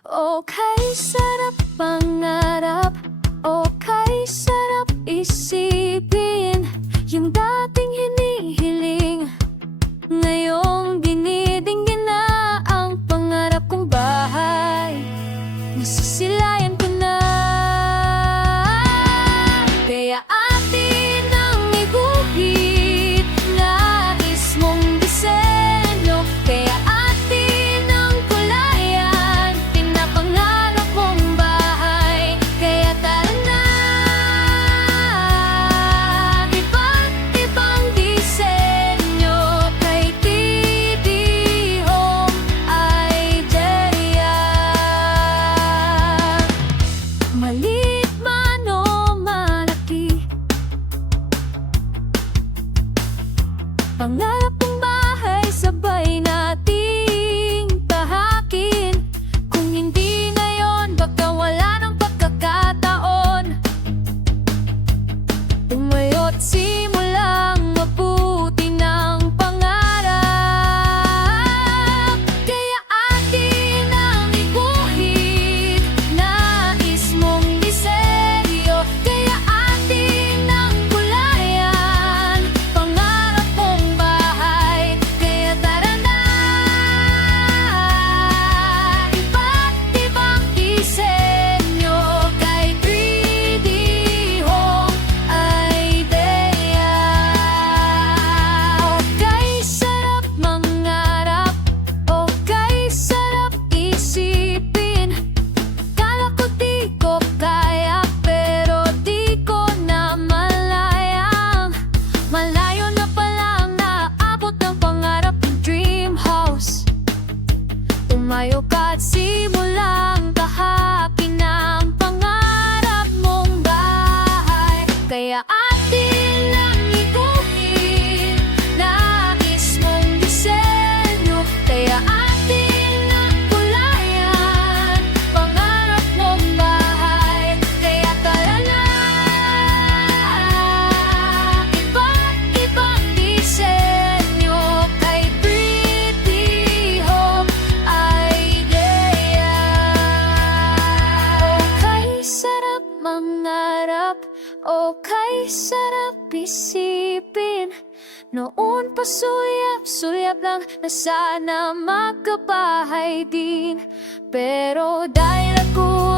Okay, sarap pangarap. Okay, sarap isipin yung dating hinihiling. Ngayong dinidinggin na ang pangarap kong bahay. Nasisilayan ko na. Kaya atin ang iguhit, nais mong disenyo. Kaya atin ang kulayan, pinapangarap mong bahay. Kaya tara na, iba't ibang disenyo kay TD Home Idea. Maliit man o malaki, pangarap kong bahay sabay nating tahakin. Kung hindi ngayon, baka wala ng pagkakataon. Tumayo't simulang mabuti ng pangarap. Kaya atin ang iguhit, nais mong disenyo. Kaya atin ang kulayan, pangarap mong bahay. Kaya tara na, iba't ibang disenyo kay 3D Home Idea. Okay, sarap mangarap. Okay, sarap isipin. Kala ko di ko kaya, pero di ko na malayang. Malayo na palang naabot ng pangarap ng dream house. Tumayo ka at simulang tahapin ang pangarap mong bahay. Kaya atin ang iguhit, nais mong disenyo. Kaya atin ang kulayan, pangarap mong bahay. Kaya tara na, iba't ibang disenyo kay 3D Home Idea. Okay, sarap mangarap. Okay, sarap isipin. Noon pa suyap-suyap lang na sana magkabahay din. Pero dahil ako